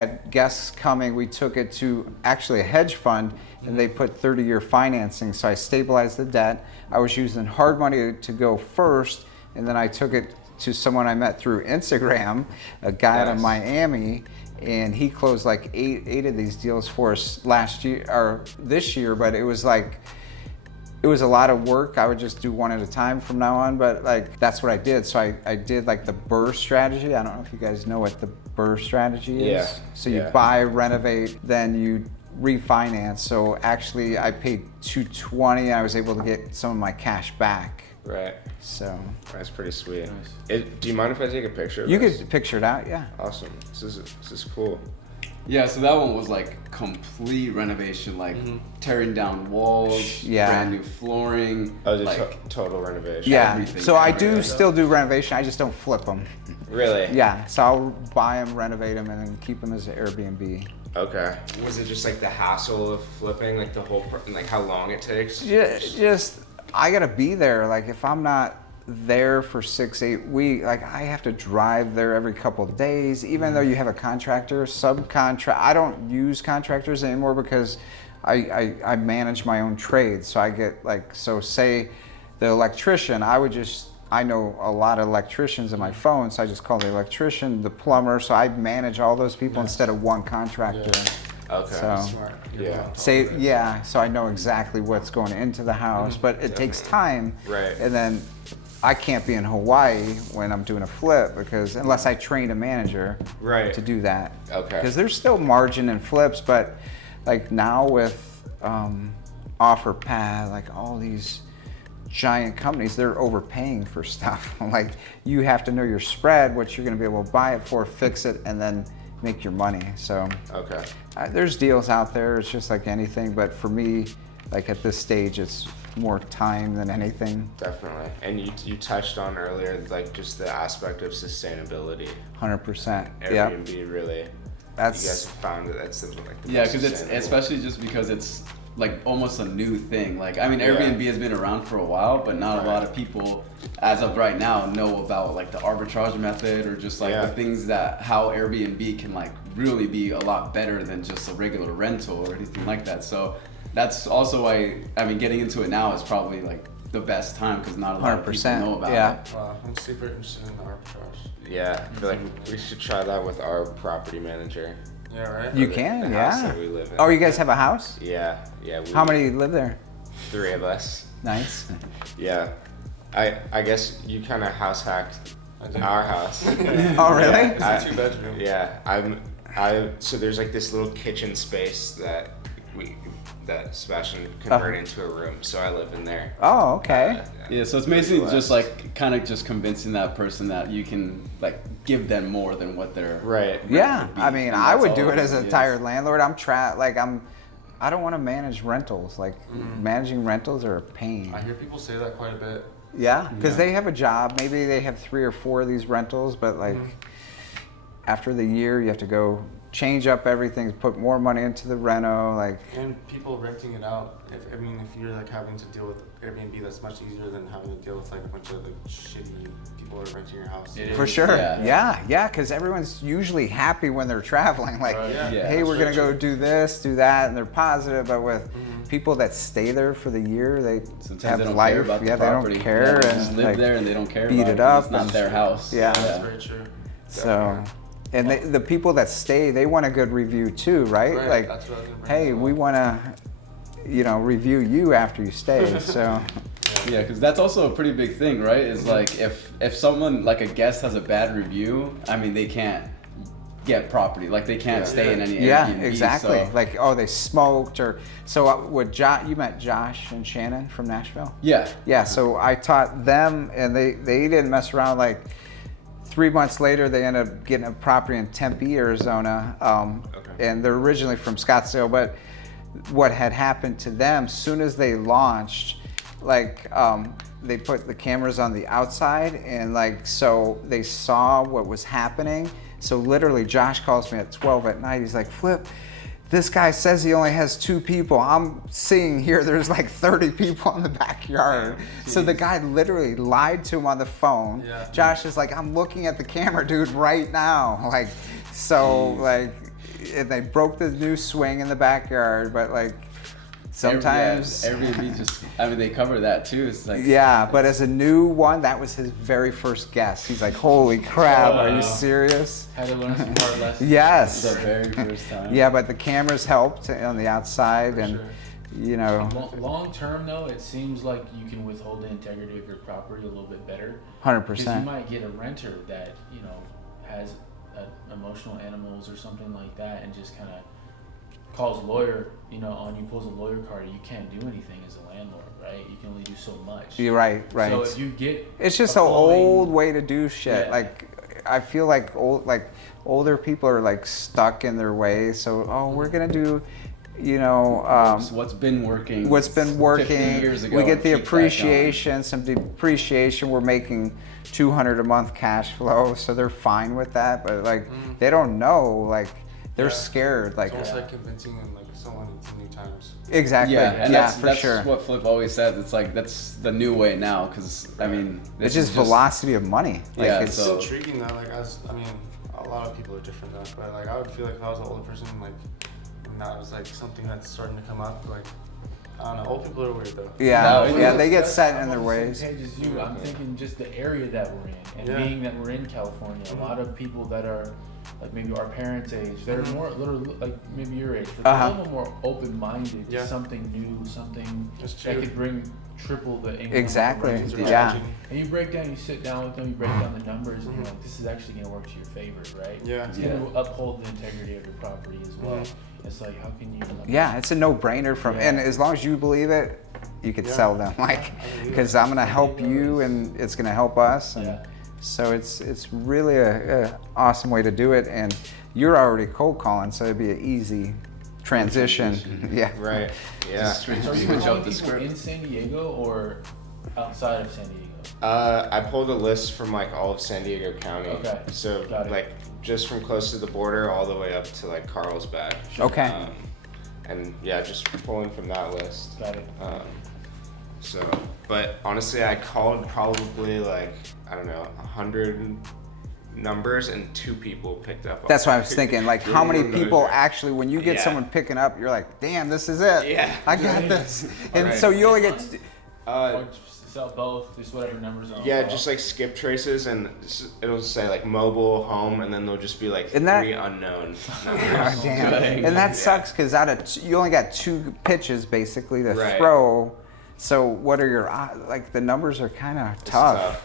had guests coming, we took it to actually a hedge fund, and they put 30-year financing, so I stabilized the debt. I was using hard money to go first, and then I took it to someone I met through Instagram, a guy out of Miami, and he closed like eight of these deals for us last year, or this year, but it was a lot of work. I would just do one at a time from now on, but like that's what I did. So I did like the BRRRR strategy. I don't know if you guys know what the BRRRR strategy is. Yeah. So you buy, renovate, then you refinance. So actually I paid $220 and I was able to get some of my cash back. Right. So that's pretty sweet. Nice. Do you mind if I take a picture of you this? could picture it out, yeah. Awesome. This is cool. Yeah, so that one was like complete renovation, like tearing down walls, brand new flooring. Oh, the like total renovation. Yeah, everything. so I do still do renovation, I just don't flip them. Really? Yeah, so I'll buy them, renovate them, and then keep them as an Airbnb. Okay. Was it just like the hassle of flipping, like the whole, like how long it takes? Just I gotta be there. Like if I'm not there for 6-8 weeks, like I have to drive there every couple of days, even though you have a contractor, I don't use contractors anymore because I manage my own trade. So I get like, so say the electrician, I know a lot of electricians in my phone, so I just call the electrician, the plumber, so I manage all those people instead of one contractor. Okay. So, Smart. so I know exactly what's going into the house, but it takes time. Right. And then I can't be in Hawaii when I'm doing a flip because unless I train a manager to do that. Okay. Because there's still margin in flips, but like now with OfferPad, like all these giant companies, they're overpaying for stuff. Like you have to know your spread, what you're going to be able to buy it for, fix it, and then make your money. So there's deals out there. It's just like anything, but for me, like at this stage, it's more time than anything. Definitely. And you touched on earlier, like just the aspect of sustainability. 100%. Airbnb really. That's, you guys have found that that's like the yeah, most because it's especially just because it's like almost a new thing. Like I mean, Airbnb has been around for a while, but not a lot of people, as of right now, know about like the arbitrage method or just like the things that how Airbnb can like really be a lot better than just a regular rental or anything like that. So that's also why I mean, getting into it now is probably like the best time because not a lot of people know about it. Wow, I'm super interested in the arbitrage. Yeah, I feel like we should try that with our property manager. Yeah, right? You can, the house that we live in. Oh, you guys have a house? Yeah. How many live there? 3 of us. Nice. Yeah. I guess you kind of house hacked our house. Oh, really? It's a 2-bedroom. Yeah. So there's like this little kitchen space that Sebastian converted into a room, so I live in there. Oh, okay. Yeah, so it's basically just like kind of just convincing that person that you can like give them more than what they're Yeah, I mean, I would do it as a tired landlord. I don't want to manage rentals. Like managing rentals are a pain. I hear people say that quite a bit. Yeah, because they have a job. Maybe they have 3 or 4 of these rentals, but like after the year, you have to go change up everything, put more money into the reno, like. And people renting it out. If you're like having to deal with Airbnb, that's much easier than having to deal with like a bunch of like shitty people are renting your house. For sure. Yeah, because everyone's usually happy when they're traveling. Like, hey, we're gonna go do this, do that, and they're positive. But with people that stay there for the year, they sometimes have they life. Care about they property. don't care, they and just live there and they don't care. Beat about it up. It's not their house. Yeah, that's very true. So. And the people that stay, they want a good review too, right? Like, that's what I was gonna bring hey, we want to, review you after you stay. So. Yeah, because that's also a pretty big thing, right? Is like if someone like a guest has a bad review, I mean they can't get property, like they can't stay in any Airbnb. Yeah, exactly. So. Like they smoked or so. You met Josh and Shannon from Nashville? Yeah. Yeah. So I taught them, and they didn't mess around. Like 3 months later, they ended up getting a property in Tempe, Arizona, and they're originally from Scottsdale. But what had happened to them, soon as they launched, they put the cameras on the outside, and so they saw what was happening. So literally, Josh calls me at 12 at night. He's like, Flip, this guy says he only has 2 people. I'm seeing here there's like 30 people in the backyard. So the guy literally lied to him on the phone. Josh is like, I'm looking at the camera, dude, right now. and they broke the new swing in the backyard, but like sometimes Airbnb just, I mean, they cover that too. It's like, yeah, but as a new one, that was his very first guess. He's like, holy crap, are you serious? Had to learn some hard lessons. Yes. the very first time. Yeah, but the cameras helped on the outside, and sure. you know, Long term though, it seems like you can withhold the integrity of your property a little bit better. 100%. Because you might get a renter that, you know, has emotional animals or something like that, and just kind of calls a lawyer, you know, on you, pulls a lawyer card. You can't do anything as a landlord, right? You can only do so much. You're right. So if you get, It's just a an flowing- old way to do shit. Yeah. Like, I feel like older people are like stuck in their ways. So, we're gonna do, you know, What's been working? what's been 50 working. years ago, We get the keep that appreciation, some depreciation. We're making $200 a month cash flow, so they're fine with that. But like, they don't know. Like, they're Yeah. scared. Like, It's almost like convincing them like someone into new times. exactly. Yeah, and yeah, that's, for that's sure. what Flip always says. It's like, that's the new way now, because, I mean, It's this just is velocity of money. Like, Yeah, it's, so- It's intriguing though, like I mean, a lot of people are different though, but like I would feel like if I was an older person, like, and that was like something that's starting to come up, like, I don't know, old people are weird though. yeah, No, yeah, they get That's- set I'm in their on the same ways. page as you. I'm thinking just the area that we're in, and Yeah. being that we're in California, a lot of people that are like maybe our parents' age, they're more little like maybe your age, but they're a little more open-minded Yeah. to something new, something That's that true. could bring triple the income. Exactly, range. yeah. And you break down, you sit down with them, you break down the numbers, and you're like, this is actually going to work to your favor, right? Yeah. It's going to uphold the integrity of your property as well. It's like, how can you? Like, Yeah, it's a no-brainer from, Yeah. and as long as you believe it, you could Yeah. sell them, like, I believe because it. I'm gonna help you and it's gonna help us, and Yeah. so it's really a awesome way to do it, and you're already cold calling, so it'd be an easy transition. Yeah. Right. Yeah. Just switch- So are you switch calling up the people script. in San Diego or outside of San Diego? I pulled a list from like all of San Diego County. Okay. So Got it. like just from close to the border all the way up to like Carlsbad. Okay. And yeah, just pulling from that list. Got it. So, but honestly, I called probably like, I don't know, 100 numbers and 2 people picked up. That's what I was thinking. Like, how many Yeah. people actually, when you get Yeah. someone picking up, you're like, damn, this is it. Yeah. I got this. And Right. so you only get, Or sell both, just whatever numbers on. Yeah, file. just like skip traces, and it'll say like mobile, home, and then there'll just be like Isn't that- 3 unknown oh, numbers. damn. Dang. And that Yeah. sucks because you only got 2 pitches basically to Right. throw. So what are your, like, the numbers are kind of It's tough.